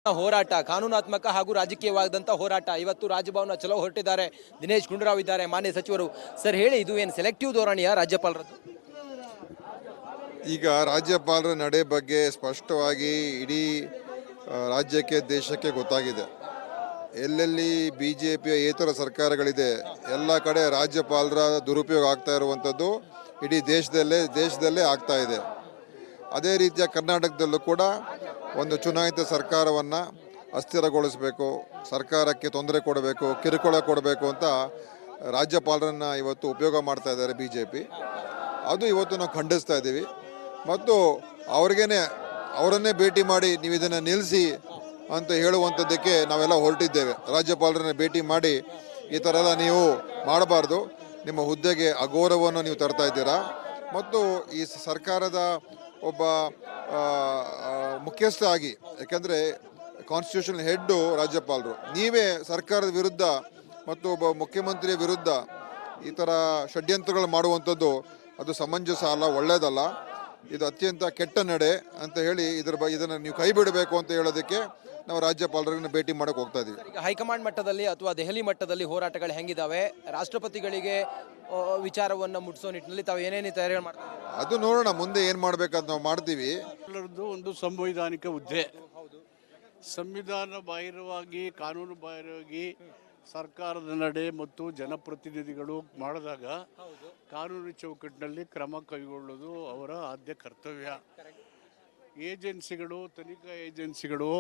ಹೋರಾಟ ಕಾನೂನಾತ್ಮಕ ಹಾಗೂ ರಾಜಕೀಯವಾದಂಥ ಹೋರಾಟ. ಇವತ್ತು ರಾಜಭವನ ಚಲೋ ಹೊರಟಿದ್ದಾರೆ. ದಿನೇಶ್ ಗುಂಡೂರಾವ್ ಇದ್ದಾರೆ, ಮಾನ್ಯ ಸಚಿವರು. ಸರ್ ಹೇಳಿ, ಇದು ಏನು ಸೆಲೆಕ್ಟಿವ್ ಧೋರಣೆಯ ರಾಜ್ಯಪಾಲರದ್ದು? ಈಗ ರಾಜ್ಯಪಾಲರ ನಡೆ ಬಗ್ಗೆ ಸ್ಪಷ್ಟವಾಗಿ ಇಡೀ ರಾಜ್ಯಕ್ಕೆ ದೇಶಕ್ಕೆ ಗೊತ್ತಾಗಿದೆ. ಎಲ್ಲೆಲ್ಲಿ BJPಯ ಏತರ ಸರ್ಕಾರಗಳಿದೆ ಎಲ್ಲ ಕಡೆ ರಾಜ್ಯಪಾಲರ ದುರುಪಯೋಗ ಆಗ್ತಾ ಇರುವಂಥದ್ದು ಇಡೀ ದೇಶದಲ್ಲೇ ಆಗ್ತಾ ಇದೆ. ಅದೇ ರೀತಿಯ ಕರ್ನಾಟಕದಲ್ಲೂ ಕೂಡ ಒಂದು ಚುನಾಯಿತ ಸರ್ಕಾರವನ್ನು ಅಸ್ಥಿರಗೊಳಿಸಬೇಕು, ಸರ್ಕಾರಕ್ಕೆ ತೊಂದರೆ ಕೊಡಬೇಕು, ಕಿರುಕುಳ ಕೊಡಬೇಕು ಅಂತ ರಾಜ್ಯಪಾಲರನ್ನು ಇವತ್ತು ಉಪಯೋಗ ಮಾಡ್ತಾ ಇದ್ದಾರೆ BJP. ಅದು ಇವತ್ತು ನಾವು ಖಂಡಿಸ್ತಾ ಇದ್ದೀವಿ ಮತ್ತು ಅವರನ್ನೇ ಭೇಟಿ ಮಾಡಿ ನೀವು ಇದನ್ನು ನಿಲ್ಲಿಸಿ ಅಂತ ಹೇಳುವಂಥದ್ದಕ್ಕೆ ನಾವೆಲ್ಲ ಹೊರಟಿದ್ದೇವೆ. ರಾಜ್ಯಪಾಲರನ್ನ ಭೇಟಿ ಮಾಡಿ ಈ ಥರ ಎಲ್ಲ ನೀವು ಮಾಡಬಾರ್ದು, ನಿಮ್ಮ ಹುದ್ದೆಗೆ ಅಗೌರವವನ್ನು ನೀವು ತರ್ತಾ ಇದ್ದೀರಾ ಮತ್ತು ಈ ಸರ್ಕಾರದ ಒಬ್ಬ ಮುಖ್ಯಸ್ಥ ಆಗಿ, ಯಾಕೆಂದರೆ ಕಾನ್ಸ್ಟಿಟ್ಯೂಷನಲ್ ಹೆಡ್ಡು ರಾಜ್ಯಪಾಲರು, ನೀವೇ ಸರ್ಕಾರದ ವಿರುದ್ಧ ಮತ್ತು ಒಬ್ಬ ಮುಖ್ಯಮಂತ್ರಿಯ ವಿರುದ್ಧ ಈ ಥರ ಷಡ್ಯಂತ್ರಗಳು ಮಾಡುವಂಥದ್ದು ಅದು ಸಮಂಜಸ ಅಲ್ಲ, ಒಳ್ಳೆಯದಲ್ಲ. ಇದು ಅತ್ಯಂತ ಕೆಟ್ಟ ನಡೆ ಅಂತ ಹೇಳಿ ಇದನ್ನು ನೀವು ಕೈ ಬಿಡಬೇಕು ಅಂತ ಹೇಳೋದಕ್ಕೆ ನಾವು ರಾಜ್ಯಪಾಲರನ್ನು ಭೇಟಿ ಮಾಡಕ್ಕೆ ಹೋಗ್ತಾ ಇದ್ದೀವಿ. ಈಗ ಹೈಕಮಾಂಡ್ ಮಟ್ಟದಲ್ಲಿ ಅಥವಾ ದೆಹಲಿ ಮಟ್ಟದಲ್ಲಿ ಹೋರಾಟಗಳು ಹೆಂಗಿದಾವೆ? ರಾಷ್ಟ್ರಪತಿಗಳಿಗೆ ವಿಚಾರವನ್ನು ಮುಟ್ಟಿಸೋ ನಿಟ್ಟಿನಲ್ಲಿ ತಾವು ಏನೇನು ತಯಾರಿ ಮಾಡ್ತಾರೆ? ಅದು ನೋಡೋಣ, ಮುಂದೆ ಏನು ಮಾಡಬೇಕಂತ ನಾವು ಮಾಡ್ತೀವಿ. ಎಲ್ಲರದ್ದು ಒಂದು ಸಂವಿಧಾನಿಕ ಹುದ್ದೆ. ಸಂವಿಧಾನ ಬಾಹಿರವಾಗಿ, ಕಾನೂನು ಬಾಹಿರವಾಗಿ ಸರ್ಕಾರದ ನಡೆ ಮತ್ತು ಜನಪ್ರತಿನಿಧಿಗಳು ಮಾಡಿದಾಗ ಕಾನೂನು ಚೌಕಟ್ಟಿನಲ್ಲಿ ಕ್ರಮ ಕೈಗೊಳ್ಳೋದು ಅವರ ಆದ್ಯ ಕರ್ತವ್ಯ. ಏಜೆನ್ಸಿಗಳು, ತನಿಖಾ ಏಜೆನ್ಸಿಗಳು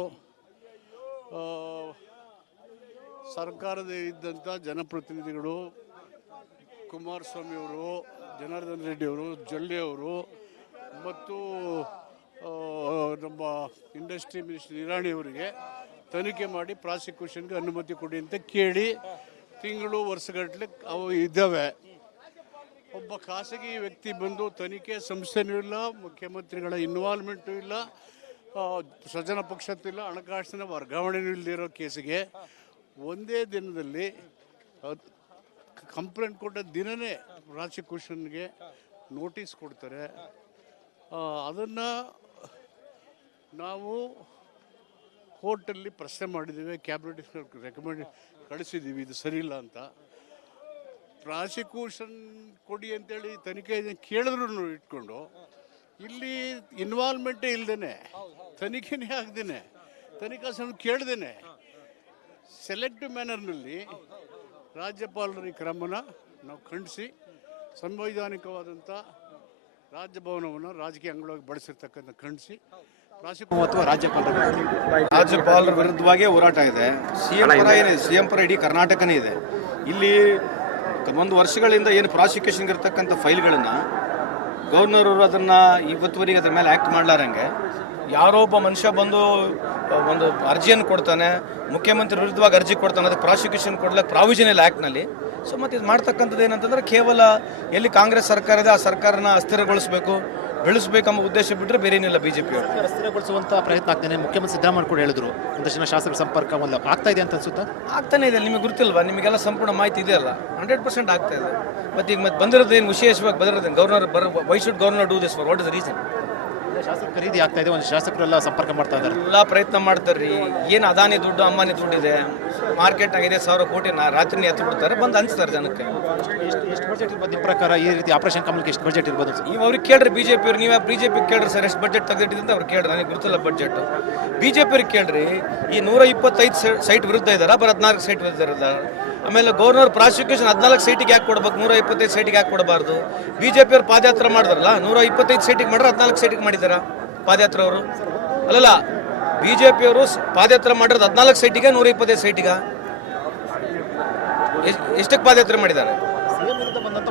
ಸರ್ಕಾರದ ಇದ್ದಂಥ ಜನಪ್ರತಿನಿಧಿಗಳು, ಕುಮಾರಸ್ವಾಮಿ ಅವರು, ಜನಾರ್ದನ್ ರೆಡ್ಡಿ ಅವರು, ಜೊಲ್ಲೆ ಅವರು ಮತ್ತು ನಮ್ಮ ಇಂಡಸ್ಟ್ರಿ ಮಿನಿಸ್ಟರ್ ಇರಾಣಿ ಅವರಿಗೆ ತನಿಖೆ ಮಾಡಿ ಪ್ರಾಸಿಕ್ಯೂಷನ್ಗೆ ಅನುಮತಿ ಕೊಡಿ ಅಂತ ಕೇಳಿ ತಿಂಗಳು ವರ್ಷಗಟ್ಟಲೆ ಅವು ಇದ್ದಾವೆ. ಒಬ್ಬ ಖಾಸಗಿ ವ್ಯಕ್ತಿ ಬಂದು ತನಿಖೆ ಸಂಸ್ಥೆನೂ ಇಲ್ಲ, ಮುಖ್ಯಮಂತ್ರಿಗಳ ಇನ್ವಾಲ್ವ್ಮೆಂಟು ಇಲ್ಲ, ಸ್ವಜನ ಪಕ್ಷತ್ತೂ ಇಲ್ಲ, ಹಣಕಾಸಿನ ವರ್ಗಾವಣೆನೂ ಇಲ್ಲದಿರೋ ಕೇಸಿಗೆ ಒಂದೇ ದಿನದಲ್ಲಿ ಕಂಪ್ಲೇಂಟ್ ಕೊಟ್ಟ ದಿನವೇ ಪ್ರಾಸಿಕ್ಯೂಷನ್ಗೆ ನೋಟಿಸ್ ಕೊಡ್ತಾರೆ. ಅದನ್ನು ನಾವು ಕೋರ್ಟಲ್ಲಿ ಪ್ರಶ್ನೆ ಮಾಡಿದ್ದೀವಿ, ಕ್ಯಾಬಿನೆಟ್ ರೆಕಮೆಂಡ್ ಕಳಿಸಿದ್ದೀವಿ, ಇದು ಸರಿಯಿಲ್ಲ ಅಂತ. ಪ್ರಾಸಿಕ್ಯೂಷನ್ ಕೊಡಿ ಅಂತೇಳಿ ತನಿಖೆ ಕೇಳಿದ್ರು ಇಟ್ಕೊಂಡು ಇಲ್ಲಿ ಇನ್ವಾಲ್ವ್ಮೆಂಟೇ ಇಲ್ದೇನೆ, ತನಿಖೆನೇ ಆಗದೇನೆ, ತನಿಖಾ ಸಮಿತಿ ಕೇಳ್ದೇನೆ ಸೆಲೆಕ್ಟಿವ್ ಮ್ಯಾನರ್ನಲ್ಲಿ ರಾಜ್ಯಪಾಲರ ಈ ಕ್ರಮನ ನಾವು ಖಂಡಿಸಿ ಸಂವೈಧಾನಿಕವಾದಂಥ ರಾಜಭವನವನ್ನು ರಾಜಕೀಯ ಅಂಗವಾಗಿ ಬಳಸಿರ್ತಕ್ಕಂಥ ಖಂಡಿಸಿ ರಾಜ್ಯಪಾಲರ ವಿರುದ್ಧವಾಗೇ ಹೋರಾಟ ಇದೆ. ಸಿಎಂ ಪರ ಇಡೀ ಕರ್ನಾಟಕನೇ ಇದೆ. ಇಲ್ಲಿ ಒಂದು ವರ್ಷಗಳಿಂದ ಏನು ಪ್ರಾಸಿಕ್ಯೂಷನ್ ಇರ್ತಕ್ಕಂಥ ಫೈಲ್ಗಳನ್ನು ಗವರ್ನರ್ ಅವರು ಅದನ್ನು ಇವತ್ತುವರೆಗೆ ಅದ್ರ ಮೇಲೆ ಆ್ಯಕ್ಟ್ ಮಾಡಲಾರಂಗೆ ಯಾರೋ ಒಬ್ಬ ಮನುಷ್ಯ ಬಂದು ಒಂದು ಅರ್ಜಿಯನ್ನು ಕೊಡ್ತಾನೆ, ಮುಖ್ಯಮಂತ್ರಿ ವಿರುದ್ಧವಾಗಿ ಅರ್ಜಿ ಕೊಡ್ತಾನೆ, ಅದಕ್ಕೆ ಪ್ರಾಸಿಕ್ಯೂಷನ್ ಕೊಡ್ಲಿಕ್ಕೆ ಪ್ರಾವಿಷನ್ ಇಲ್ಲ ಆ್ಯಕ್ಟ್ನಲ್ಲಿ. ಸೊ ಮತ್ತು ಇದು ಮಾಡ್ತಕ್ಕಂಥದ್ದು ಏನಂತಂದ್ರೆ ಕೇವಲ ಎಲ್ಲಿ ಕಾಂಗ್ರೆಸ್ ಸರ್ಕಾರ ಇದೆ ಆ ಸರ್ಕಾರನ ಅಸ್ಥಿರಗೊಳಿಸಬೇಕು, ಬೆಳೆಸಬೇಕೆಂಬ ಉದ್ದೇಶ ಬಿಟ್ಟರೆ ಬೇರೆ ಏನಿಲ್ಲ. BJP ಅವರು ಅಸ್ಥಿರಗೊಳಿಸುವಂಥ ಪ್ರಯತ್ನ ಆಗ್ತಾನೆ. ಮುಖ್ಯಮಂತ್ರಿ ಸಿದ್ದರಾಮಯ್ಯ ಕೂಡ ಹೇಳಿದ್ರು ಒಂದಷ್ಟು ಜನ ಶಾಸಕರ ಸಂಪರ್ಕ ಆಗ್ತಾ ಇದೆ ಅಂತ ಅನ್ಸುತ್ತಾ? ಆಗ್ತಾನೆ ಇದೆ. ನಿಮಗೆ ಗೊತ್ತಿಲ್ವಾ? ನಿಮಗೆಲ್ಲ ಸಂಪೂರ್ಣ ಮಾಹಿತಿ ಇದೆಯಲ್ಲ. 100% ಆಗ್ತಾ ಇದೆ. ಮತ್ತು ಈಗ ಮತ್ತೆ ಬಂದಿರೋದು ಏನು ವಿಶೇಷವಾಗಿ ಬಂದಿರೋದೇನು? Governor why should governor do this for what is the reason? ಶಾಸಕರು ಖರೀದಿ ಆಗ್ತಾ ಇದೆ, ಒಂದು ಶಾಸಕರೆಲ್ಲ ಸಂಪರ್ಕ ಮಾಡ್ತಾ ಇದ್ದಾರೆ, ಎಲ್ಲ ಪ್ರಯತ್ನ ಮಾಡ್ತಾರೆ ರೀ. ಏನು ಅದಾನಿ ದುಡ್ಡು ಅಂಬಾನಿ ದುಡ್ಡಿದೆ, ಮಾರ್ಕೆಟ್ ಆಗಿದೆ, 1000 ಕೋಟಿ ರಾತ್ರಿ ಎತ್ತು ಬಿಡ್ತಾರೆ, ಬಂದು ಹಂಚ್ತಾರೆ ಜನಕ್ಕೆ. ಎಷ್ಟು ಬಜೆಟ್ ಇರ್ಬೋದು ನಿಮ್ಮ ಪ್ರಕಾರ? ಈ ರೀತಿ ಆಪರೇಷನ್ ಕಮಲಕ್ಕೆ ಎಷ್ಟು ಬಜೆಟ್ ಇರ್ಬೋದು? ನೀವು ಅವ್ರಿಗೆ ಕೇಳ್ರಿ, BJP ಅವ್ರು. ನೀವು BJP ಕೇಳ್ರಿ ಸರ್ ಎಷ್ಟು ಬಜೆಟ್ ತೆಗೆದಿಟ್ಟಿದೆ ಅಂತ ಅವ್ರು ಕೇಳ್ರಿ. ನನಗೆ ಗೊತ್ತಿಲ್ಲ ಬಜೆಟ್. BJP ಅವ್ರಿಗೆ ಕೇಳ್ರಿ. ಈ 125 ಸೈಟ್ ವಿರುದ್ಧ ಇದ್ದಾರೆ, ಬರೀ 14 ಸೈಟ್ ವಿರುದ್ಧ ಇದ್ದಾರೆ. ಆಮೇಲೆ ಗವರ್ನರ್ ಪ್ರಾಸಿಕ್ಯೂಷನ್ 14 ಸೈಟಿಗೆ ಯಾಕೆ ಕೊಡ್ಬೇಕು, 125 ಸೈಟಿಗೆ ಯಾಕೆ ಕೊಡಬಾರ್ದು? BJP ಅವ್ರು ಪಾದಯಾತ್ರೆ ಮಾಡಿದ್ರಲ್ಲ, 125 ಸೈಟಿಗೆ ಮಾಡ್ರೆ 14 ಸೈಟಿಗೆ ಮಾಡಿದಾರ ಪಾದಯಾತ್ರೆ ಅವರು? ಅಲ್ಲಲ್ಲ, BJP ಅವರು ಪಾದಯಾತ್ರೆ ಮಾಡಿರೋದು 14 ಸೈಟಿಗೆ, 125 ಸೈಟಿಗೆ ಎಷ್ಟಕ್ಕೆ ಪಾದಯಾತ್ರೆ ಮಾಡಿದ್ದಾರೆ?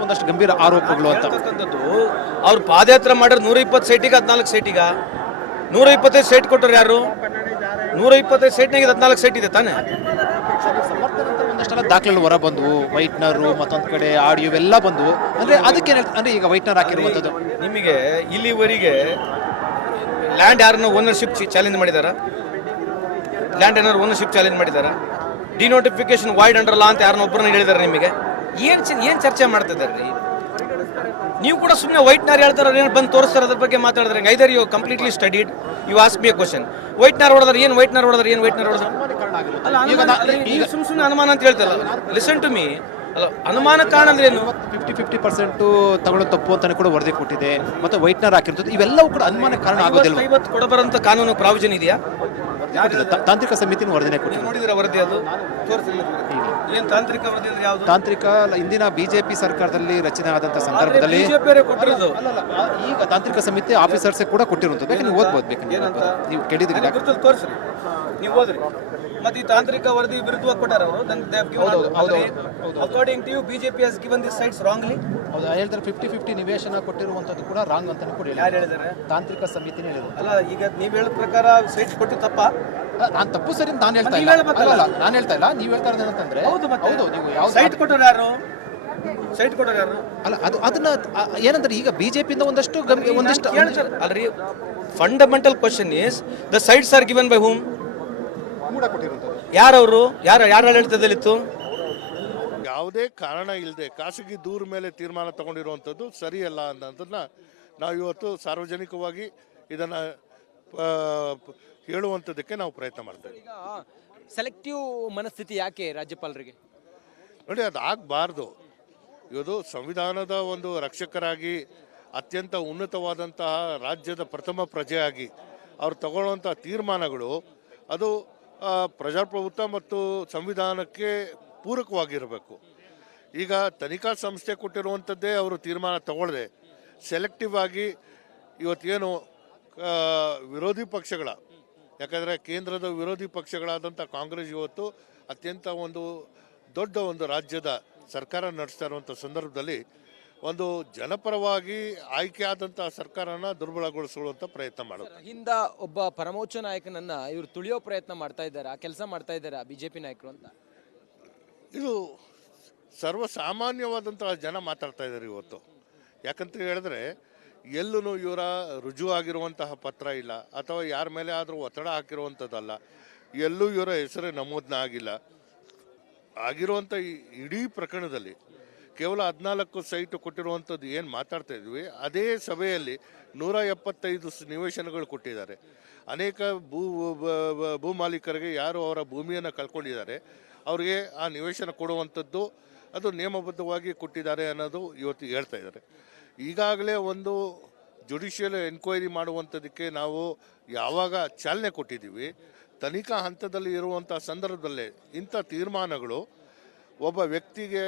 ಒಂದಷ್ಟು ಗಂಭೀರ ಆರೋಪಗಳು ಅಂತಕ್ಕಂಥದ್ದು. ಅವ್ರು ಪಾದಯಾತ್ರೆ ಮಾಡಿರೋದು 120 ಸೈಟಿಗೆ, 14 ಸೈಟಿಗೆ. 125 ಸೈಟ್ ಕೊಟ್ಟರು ಯಾರು? 125 ಸೈಟ್ನಾಗ 14 ಸೈಟ್ ಇದೆ ತಾನೆ. ಒಂದಷ್ಟೆಲ್ಲ ದಾಖಲೆಗಳು ಹೊರ ಬಂದವು, ವೈಟ್ನರು ಮತ್ತೊಂದು ಕಡೆ ಆಡಿಯೋ ಎಲ್ಲ ಬಂದವು. ಅಂದ್ರೆ ಅದಕ್ಕೆ ಅಂದ್ರೆ ಈಗ ವೈಟ್ನರ್ ಹಾಕಿರುವಂಥದ್ದು. ನಿಮಗೆ ಇಲ್ಲಿವರೆಗೆ ಲ್ಯಾಂಡ್ ಯಾರನ್ನ ಓನರ್ಶಿಪ್ ಚಾಲೆಂಜ್ ಮಾಡಿದಾರ? ಲ್ಯಾಂಡ್ ಏನಾದ್ರು ಓನರ್ಶಿಪ್ ಚಾಲೆಂಜ್ ಮಾಡಿದಾರ? ಡಿನೋಟಿಫಿಕೇಶನ್ ವೈಡ್ ಅಂಡರ್ ಲಾ ಅಂತ ಯಾರನ್ನ ಒಬ್ಬರನ್ನ ಹೇಳಿದಾರೆ ನಿಮಗೆ? ಏನು ಚರ್ಚೆ ಮಾಡ್ತಿದ್ದಾರೆ ರೀ? ನೀವು ಕೂಡ ಸುಮ್ಮನೆ ವೈಟ್ ನಾರ್ ಹೇಳ್ತಾರೆ ಏನು ಬಂದು ತೋರಿಸ್ತಾರೆ ಅದ್ರ ಬಗ್ಗೆ ಮಾತಾಡಿದ್ರೆ either you completely studied you ask me a question whitener ಹೊಡೆದ್ರೆ ಏನು ವೈಟ್ ನಾರ್ ಹೊಡೆದ್ರೆ ಏನು ವೈಟ್ ನಾರ್ ಹೊಡೆದ್ರೆ ಅಲ್ಲ ಸುಮ್ಮನೆ ಅನುಮಾನ ಅಂತ ಹೇಳ್ತಲ್ಲ ಲಿಸನ್ ಟು ಮೀ ಅಲ್ಲ ಅನುಮಾನ ಕಾರಣ ಅಂದ್ರೆ ಏನು 50% ತಗೊಳ್ಳೋ ತಪ್ಪು ಅಂತಾನೆ ಕೂಡ ವರದಿ ಕೊಟ್ಟಿದೆ ಮತ್ತೆ ವೈಟ್ನರ್ ಹಾಕಿರ್ತದೆ ಇವೆಲ್ಲವೂ ಕೂಡ ಅನುಮಾನಕ್ಕೆ ಕಾರಣ ಆಗೋದಿಲ್ಲ 50 ಕೊಡಬರಂತ ಕಾನೂನು ಪ್ರಾವಿಷನ್ ಇದೆಯಾ ತಾಂತ್ರಿಕ ಸಮಿತಿನ ವರದಿನೇ ಕೊಟ್ಟಿದೆ ನೋಡಿದಿರ ವರದಿ ಅದು ಏನು ತಾಂತ್ರಿಕ ವರದಿ ಅಂದ್ರೆ ಯಾವುದು ತಾಂತ್ರಿಕ ಇಂದಿನ ಬಿಜೆಪಿ ಸರ್ಕಾರದಲ್ಲಿ ರಚನೆ ಆದಂತ ಸಂದರ್ಭದಲ್ಲಿ ಬಿಜೆಪಿ ಕೊಟ್ಟಿರೋದು ಈಗ ತಾಂತ್ರಿಕ ಸಮಿತಿ ಆಫೀಸರ್ಸ್ ಕೂಡ ಕೊಟ್ಟಿರುವಂತದ್ದು ಬೇಕಾದ್ರೆ ನೀವು ಓದ್ಬೋದು ಬೇಕಾದ್ರೆ ನೀವು ಕೇಳಿದ್ರಿ ತೋರಿಸ್ರಿ ನೀವು ಓದ್ರಿ ಮತ್ತೆ ಈ ತಾಂತ್ರಿಕ ವರದಿ ವಿರುದ್ಧವಾಗಿ ಕೊಟ್ಟಾರ ಅವರು according to you BJP has given this sites wrongly ಹೌದು ಹೇಳ್ತಾರೆ 50-50 ನಿವೇಶನ ಕೊಟ್ಟಿರುವಂತದ್ದು ಕೂಡ ರಾಂಗ್ ಅಂತಾನೆ ಕೂಡ ಯಾರು ಹೇಳಿದ್ದಾರೆ ತಾಂತ್ರಿಕ ಸಮಿತಿನೇ ಹೇಳಿದ್ರು ಅಲ್ಲ ಈಗ ನೀವು ಹೇಳೋ ಪ್ರಕಾರ ಸೈಟ್ಸ್ ಕೊಟ್ಟು ತಪ್ಪ ನಾನು ತಪ್ಪು ಸರಿ ಅಂತ ನಾನು ಹೇಳ್ತಾ ಇಲ್ಲ ಅಲ್ಲ ನಾನು ಹೇಳ್ತಾ ಇಲ್ಲ ನೀವು ಹೇಳ್ತಾ ಇರೋದು ಏನಂತಂದ್ರೆ ಹೌದು ನೀವು ಯಾವ ಸೈಟ್ ಕೊಟ್ಟರು ಯಾರು ಸೈಟ್ ಕೊಟ್ಟರು ಯಾರು ಅಲ್ಲ ಅದು ಅದನ್ನ ಏನಂದ್ರೆ ಈಗ ಬಿಜೆಪಿಯಿಂದ ಒಂದಷ್ಟು ಅಲ್ರಿ fundamental question is the sites are given by ಹೂಮ್ ಯಾರವರು ಯಾರು ಹೇಳ್ತದಲ್ಲಿತ್ತು ಯಾವುದೇ ಕಾರಣ ಇಲ್ಲದೆ ಖಾಸಗಿ ದೂರ ಮೇಲೆ ತೀರ್ಮಾನ ತಗೊಂಡಿರುವಂಥದ್ದು ಸರಿಯಲ್ಲ ಅನ್ನೋದನ್ನ ನಾವು ಇವತ್ತು ಸಾರ್ವಜನಿಕವಾಗಿ ಇದನ್ನ ಹೇಳುವಂಥದ್ದಕ್ಕೆ ನಾವು ಪ್ರಯತ್ನ ಮಾಡ್ತೇವೆ. ಈಗ ಸೆಲೆಕ್ಟಿವ್ ಮನಸ್ಥಿತಿ ಯಾಕೆ ರಾಜ್ಯಪಾಲರಿಗೆ? ನೋಡಿ, ಅದು ಆಗಬಾರ್ದು. ಇವತ್ತು ಸಂವಿಧಾನದ ಒಂದು ರಕ್ಷಕರಾಗಿ ಅತ್ಯಂತ ಉನ್ನತವಾದಂತಹ ರಾಜ್ಯದ ಪ್ರಥಮ ಪ್ರಜೆಯಾಗಿ ಅವ್ರು ತಗೊಳ್ಳುವಂಥ ತೀರ್ಮಾನಗಳು ಅದು ಪ್ರಜಾಪ್ರಭುತ್ವ ಮತ್ತು ಸಂವಿಧಾನಕ್ಕೆ ಪೂರಕವಾಗಿರಬೇಕು. ಈಗ ತನಿಖಾ ಸಂಸ್ಥೆ ಕೊಟ್ಟಿರುವಂಥದ್ದೇ ಅವರು ತೀರ್ಮಾನ ತಗೊಳ್ಳದೆ ಸೆಲೆಕ್ಟಿವ್ ಆಗಿ ಇವತ್ತೇನು ವಿರೋಧಿ ಪಕ್ಷಗಳ, ಯಾಕಂದರೆ ಕೇಂದ್ರದ ವಿರೋಧಿ ಪಕ್ಷಗಳಾದಂಥ ಕಾಂಗ್ರೆಸ್ ಇವತ್ತು ಅತ್ಯಂತ ಒಂದು ದೊಡ್ಡ ಒಂದು ರಾಜ್ಯದ ಸರ್ಕಾರ ನಡೆಸ್ತಾ ಇರುವಂಥ ಸಂದರ್ಭದಲ್ಲಿ ಒಂದು ಜನಪರವಾಗಿ ಆಯ್ಕೆಯಾದಂಥ ಸರ್ಕಾರನ ದುರ್ಬಲಗೊಳಿಸುವಂಥ ಪ್ರಯತ್ನ ಮಾಡೋದು. ಹಿಂದ ಒಬ್ಬ ಪರಮೋಚ್ಚ ನಾಯಕನನ್ನ ಇವರು ತುಳಿಯೋ ಪ್ರಯತ್ನ ಮಾಡ್ತಾ ಇದ್ದಾರಾ, ಕೆಲಸ ಮಾಡ್ತಾ ಇದ್ದಾರಾ ಬಿಜೆಪಿ ನಾಯಕರು ಅಂತ? ಇದು ಸರ್ವಸಾಮಾನ್ಯವಾದಂತಹ ಜನ ಮಾತಾಡ್ತಾ ಇದ್ದಾರೆ ಇವತ್ತು. ಯಾಕಂತ ಹೇಳಿದ್ರೆ ಎಲ್ಲೂ ಇವರ ರುಜುವಾಗಿರುವಂತಹ ಪತ್ರ ಇಲ್ಲ ಅಥವಾ ಯಾರ ಮೇಲೆ ಆದರೂ ಒತ್ತಡ ಹಾಕಿರುವಂಥದ್ದಲ್ಲ. ಎಲ್ಲೂ ಇವರ ಹೆಸರೇ ನಮೂದನ ಆಗಿಲ್ಲ. ಆಗಿರುವಂಥ ಇಡೀ ಪ್ರಕರಣದಲ್ಲಿ ಕೇವಲ 14 ಸೈಟ್ ಕೊಟ್ಟಿರುವಂಥದ್ದು ಏನು ಮಾತಾಡ್ತಾ ಇದ್ವಿ, ಅದೇ ಸಭೆಯಲ್ಲಿ 175 ನಿವೇಶನಗಳು ಕೊಟ್ಟಿದ್ದಾರೆ. ಅನೇಕ ಭೂ ಮಾಲೀಕರಿಗೆ ಯಾರು ಅವರ ಭೂಮಿಯನ್ನು ಕಳ್ಕೊಂಡಿದ್ದಾರೆ ಅವ್ರಿಗೆ ಆ ನಿವೇಶನ ಕೊಡುವಂಥದ್ದು ಅದು ನಿಯಮಬದ್ಧವಾಗಿ ಕೊಟ್ಟಿದ್ದಾರೆ ಅನ್ನೋದು ಇವತ್ತು ಹೇಳ್ತಾ ಇದ್ದಾರೆ. ಈಗಾಗಲೇ ಒಂದು ಜುಡಿಷಿಯಲ್ ಎನ್ಕ್ವೈರಿ ಮಾಡುವಂಥದ್ದಕ್ಕೆ ನಾವು ಯಾವಾಗ ಚಾಲನೆ ಕೊಟ್ಟಿದ್ದೀವಿ, ತನಿಖಾ ಹಂತದಲ್ಲಿ ಇರುವಂಥ ಸಂದರ್ಭದಲ್ಲೇ ಇಂಥ ತೀರ್ಮಾನಗಳು ಒಬ್ಬ ವ್ಯಕ್ತಿಗೆ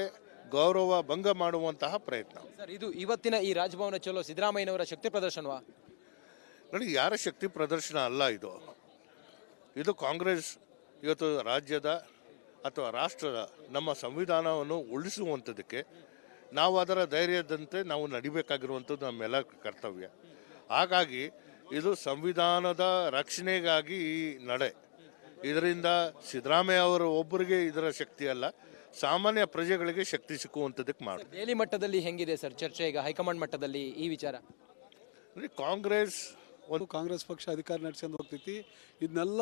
ಗೌರವ ಭಂಗ ಮಾಡುವಂತಹ ಪ್ರಯತ್ನ. ಸರ್, ಇದು ಇವತ್ತಿನ ಈ ರಾಜಭವನ ಚಲೋ ಸಿದ್ದರಾಮಯ್ಯನವರ ಶಕ್ತಿ ಪ್ರದರ್ಶನವಾ? ನೋಡಿ, ಯಾರ ಶಕ್ತಿ ಪ್ರದರ್ಶನ ಅಲ್ಲ ಇದು. ಇದು ಕಾಂಗ್ರೆಸ್ ಇವತ್ತು ರಾಜ್ಯದ ಅಥವಾ ರಾಷ್ಟ್ರದ ನಮ್ಮ ಸಂವಿಧಾನವನ್ನು ಉಳಿಸುವಂಥದ್ದಕ್ಕೆ ನಾವು ಅದರ ಧೈರ್ಯದಂತೆ ನಾವು ನಡಿಬೇಕಾಗಿರುವಂಥದ್ದು ನಮ್ಮೆಲ್ಲ ಕರ್ತವ್ಯ. ಹಾಗಾಗಿ ಇದು ಸಂವಿಧಾನದ ರಕ್ಷಣೆಗಾಗಿ ಈ ನಡೆ. ಇದರಿಂದ ಸಿದ್ದರಾಮಯ್ಯ ಅವರು ಒಬ್ಬರಿಗೆ ಇದರ ಶಕ್ತಿ ಅಲ್ಲ, ಸಾಮಾನ್ಯ ಪ್ರಜೆಗಳಿಗೆ ಶಕ್ತಿ ಸಿಕ್ಕುವಂಥದ್ದಕ್ಕೆ ಮಾಡಿ. ದೆಹಲಿ ಮಟ್ಟದಲ್ಲಿ ಹೆಂಗಿದೆ ಸರ್ ಚರ್ಚೆ ಈಗ ಹೈಕಮಾಂಡ್ ಮಟ್ಟದಲ್ಲಿ ಈ ವಿಚಾರ? ಕಾಂಗ್ರೆಸ್ ಪಕ್ಷ ಅಧಿಕಾರ ನಡೆಸ್ಕೊಂಡು ಹೋಗ್ತೈತಿ. ಇದನ್ನೆಲ್ಲ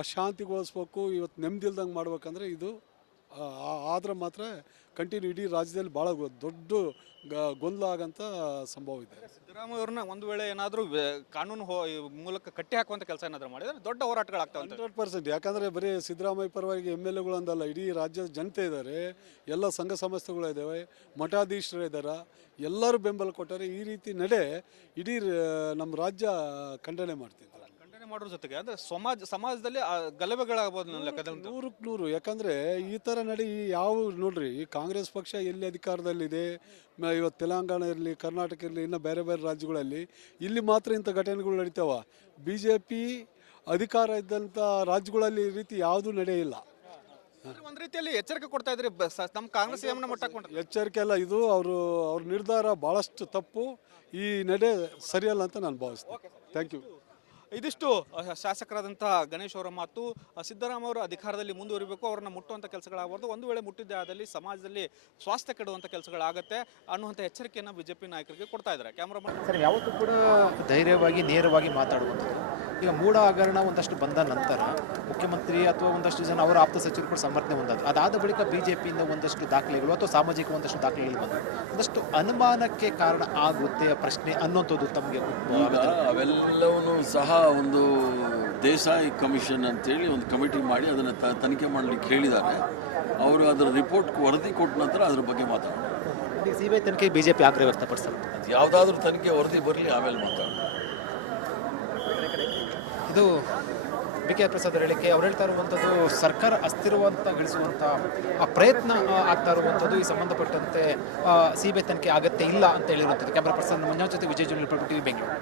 ಅಶಾಂತಿಗೊಳಿಸ್ಬೇಕು, ಇವತ್ತು ನೆಮ್ಮದಿಲ್ದಂಗೆ ಮಾಡ್ಬೇಕಂದ್ರೆ ಇದು ಆದ್ರೆ ಮಾತ್ರ ಕಂಟಿನ್ಯೂ ಇಡೀ ರಾಜ್ಯದಲ್ಲಿ ಭಾಳ ದೊಡ್ಡ ಗೊಂದಲ ಆಗಂತ ಸಂಭವ ಇದೆ. ಸಿದ್ದರಾಮಯ್ಯ ಅವ್ರನ್ನ ಒಂದು ವೇಳೆ ಏನಾದರೂ ಕಾನೂನು ಮೂಲಕ ಕಟ್ಟಿ ಹಾಕುವಂಥ ಕೆಲಸ ಏನಾದರೂ ಮಾಡಿದರೆ ದೊಡ್ಡ ಹೋರಾಟಗಳಾಗ್ತವೆ. 100%. ಯಾಕಂದರೆ ಬರೀ ಸಿದ್ದರಾಮಯ್ಯ ಪರವಾಗಿ MLAಗಳು ಅಂದಲ್ಲ, ಇಡೀ ರಾಜ್ಯದ ಜನತೆ ಇದ್ದಾರೆ, ಎಲ್ಲ ಸಂಘ ಸಂಸ್ಥೆಗಳು ಇದ್ದಾವೆ, ಮಠಾಧೀಶರು ಇದ್ದಾರೆ, ಎಲ್ಲರೂ ಬೆಂಬಲ ಕೊಟ್ಟರೆ ಈ ರೀತಿ ನಡೆ ಇಡೀ ನಮ್ಮ ರಾಜ್ಯ ಖಂಡನೆ ಮಾಡ್ತಿದ್ದಾರೆ. ಮಾಡೋದ್ರ ಜೊತೆಗೆ ಅಂದರೆ ಸಮಾಜದಲ್ಲಿ ಗಲಭೆಗಳಾಗ್ಬೋದು ನನ್ನ ಲೆಕ್ಕದಲ್ಲಿ 100ಕ್ಕೆ 100. ಯಾಕಂದರೆ ಈ ಥರ ನಡೆ ಯಾವ ನೋಡ್ರಿ, ಈ ಕಾಂಗ್ರೆಸ್ ಪಕ್ಷ ಎಲ್ಲಿ ಅಧಿಕಾರದಲ್ಲಿದೆ, ಇವತ್ತು ತೆಲಂಗಾಣ ಇರಲಿ, ಕರ್ನಾಟಕ ಇರಲಿ, ಇನ್ನು ಬೇರೆ ಬೇರೆ ರಾಜ್ಯಗಳಲ್ಲಿ ಇಲ್ಲಿ ಮಾತ್ರ ಇಂಥ ಘಟನೆಗಳು ನಡೀತಾವ. BJP ಅಧಿಕಾರ ಇದ್ದಂಥ ರಾಜ್ಯಗಳಲ್ಲಿ ಈ ರೀತಿ ಯಾವುದೂ ನಡೆಯಿಲ್ಲ. ಒಂದು ರೀತಿಯಲ್ಲಿ ಎಚ್ಚರಿಕೆ ಕೊಡ್ತಾ ಇದ್ರಿ ನಮ್ಮ ಕಾಂಗ್ರೆಸ್ ಮಟ್ಟಕ್ಕೆ. ಎಚ್ಚರಿಕೆ ಅಲ್ಲ, ಇದು ಅವ್ರ ನಿರ್ಧಾರ ಭಾಳಷ್ಟು ತಪ್ಪು, ಈ ನಡೆ ಸರಿಯಲ್ಲ ಅಂತ ನಾನು ಭಾವಿಸ್ತೀನಿ. Thank you. ಇದಿಷ್ಟು ಶಾಸಕರಾದಂಥ ಗಣೇಶ್ ಅವರ ಮಾತು. ಸಿದ್ದರಾಮಯ್ಯ ಅವರು ಅಧಿಕಾರದಲ್ಲಿ ಮುಂದುವರಿಬೇಕು, ಅವರನ್ನು ಮುಟ್ಟುವಂಥ ಕೆಲಸಗಳಾಗಬಾರ್ದು, ಒಂದು ವೇಳೆ ಮುಟ್ಟಿದ್ದೇ ಆದಲ್ಲಿ ಸಮಾಜದಲ್ಲಿ ಸ್ವಾಸ್ಥ್ಯ ಕೆಡುವಂಥ ಕೆಲಸಗಳಾಗುತ್ತೆ ಅನ್ನುವಂಥ ಎಚ್ಚರಿಕೆಯನ್ನು BJP ನಾಯಕರಿಗೆ ಕೊಡ್ತಾ ಇದ್ದಾರೆ. ಕ್ಯಾಮ್ರಾಮನ್ ಸರ್, ಯಾವತ್ತೂ ಕೂಡ ಧೈರ್ಯವಾಗಿ ನೇರವಾಗಿ ಮಾತಾಡುವಂಥದ್ದು ಈಗ ಮೂಢ ಹಗರಣ ಒಂದಷ್ಟು ಬಂದ ನಂತರ ಮುಖ್ಯಮಂತ್ರಿ ಅಥವಾ ಒಂದಷ್ಟು ಜನ ಅವರ ಆಪ್ತ ಸಚಿವರು ಕೂಡ ಸಮರ್ಥನೆ ಹೊಂದಾದ್ರು. ಅದಾದ ಬಳಿಕ ಬಿಜೆಪಿಯಿಂದ ಒಂದಷ್ಟು ದಾಖಲೆಗಳು ಅಥವಾ ಸಾಮಾಜಿಕ ಒಂದಷ್ಟು ದಾಖಲೆಗಳು ಬಂದವು. ಒಂದಷ್ಟು ಅನುಮಾನಕ್ಕೆ ಕಾರಣ ಆಗುತ್ತೆ ಪ್ರಶ್ನೆ ಅನ್ನುವಂಥದ್ದು ತಮಗೆ ಅವೆಲ್ಲವೂ ಸಹ ಒಂದು ದೇಸಾಯಿ ಕಮಿಷನ್ ಅಂತೇಳಿ ಒಂದು ಕಮಿಟಿ ಮಾಡಿ ಅದನ್ನು ತನಿಖೆ ಮಾಡಲಿಕ್ಕೆ ಹೇಳಿದ್ದಾರೆ. ಅವರು ಅದರ ರಿಪೋರ್ಟ್ ವರದಿ ಕೊಟ್ಟ ನಂತರ ಅದ್ರ ಬಗ್ಗೆ ಮಾತಾಡೋಣ. ಸಿಬಿಐ ತನಿಖೆ ಬಿಜೆಪಿ ಆಗ್ರಹ ವ್ಯಕ್ತಪಡಿಸ್ತಾರೆ. ಅದು ಯಾವುದಾದ್ರೂ ತನಿಖೆ ವರದಿ ಬರಲಿ, ಆಮೇಲೆ ಮಾತಾಡೋಣ. ಇದು ಬಿ ಕೆ ಪ್ರಸಾದ್ ಹೇಳಿಕೆ. ಅವ್ರು ಹೇಳ್ತಾ ಇರುವಂಥದ್ದು ಸರ್ಕಾರ ಅಸ್ಥಿರವಂತಗೊಳಿಸುವಂಥ ಪ್ರಯತ್ನ ಆಗ್ತಾ ಇರುವಂಥದ್ದು ಈ ಸಂಬಂಧಪಟ್ಟಂತೆ ಸಿಬಿಐ ತನಿಖೆ ಅಗತ್ಯ ಇಲ್ಲ ಅಂತ ಹೇಳಿರುವಂಥದ್ದು. ಕ್ಯಾಮರಾ ಪರ್ಸನ್ ಮಂಜುನಾಥ್ ಜೊತೆ ವಿಜಯ್ ಜೋನಿ, ಟಿವಿ ಬೆಂಗಳೂರು.